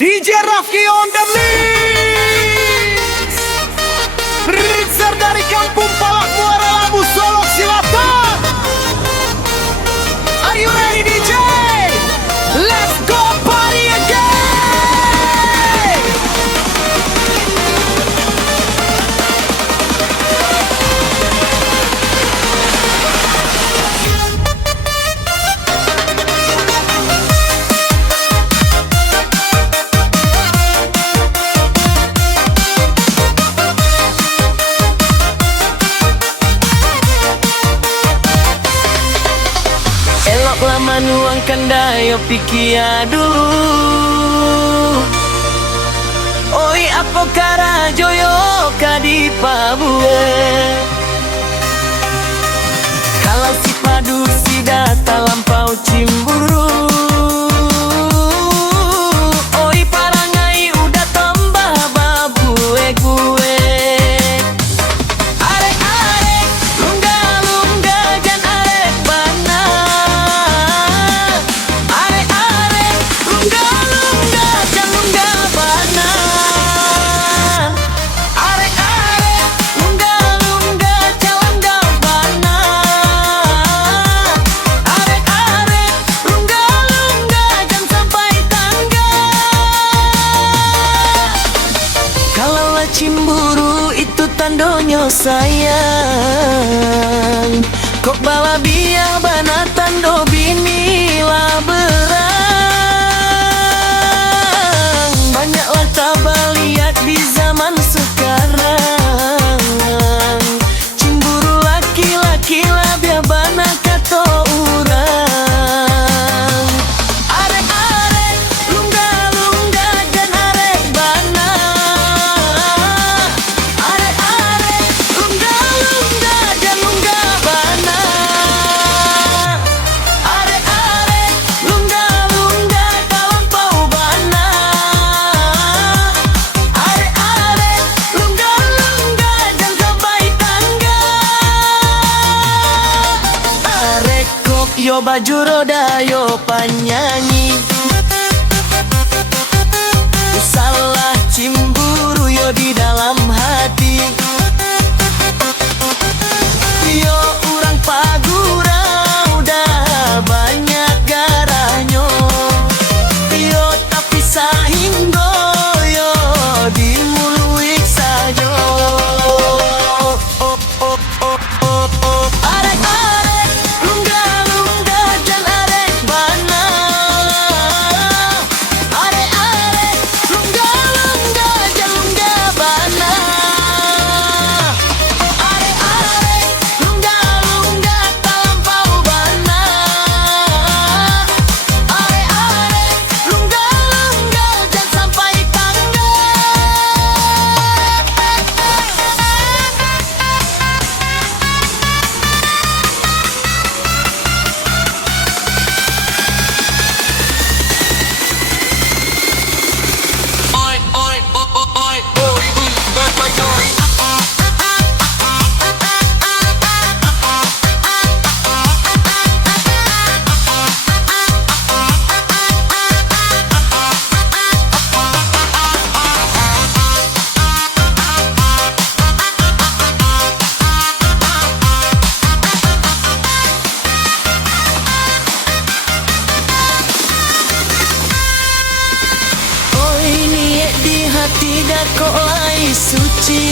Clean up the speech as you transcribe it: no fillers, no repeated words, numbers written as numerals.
DJ Rafki on the mix. Ritzer dari Kampung Palak Muara Labu Solok Selatan. Are you ready DJ? Let's go party again. Lama nuangkan dayo pikia dulu. Oi apa kara joyo kadipa bue. Kalau si padu si data lampau cimburu. Oi parangai udah tambah babue gue. Cimburu itu tandonyo sayang. Kok bala biar bana tando bini lah berang. Banyaklah tabal lihat di zaman sekarang. Cimburu laki-laki lah biar bana kato urang. Yo baju roda yo penyanyi. Salah cimburu yo di dalam hati. Yo urang pagura udah banyak garahnya. Yo tapi sahinggo yo dimuluik sajo. Tidak kok lai suci.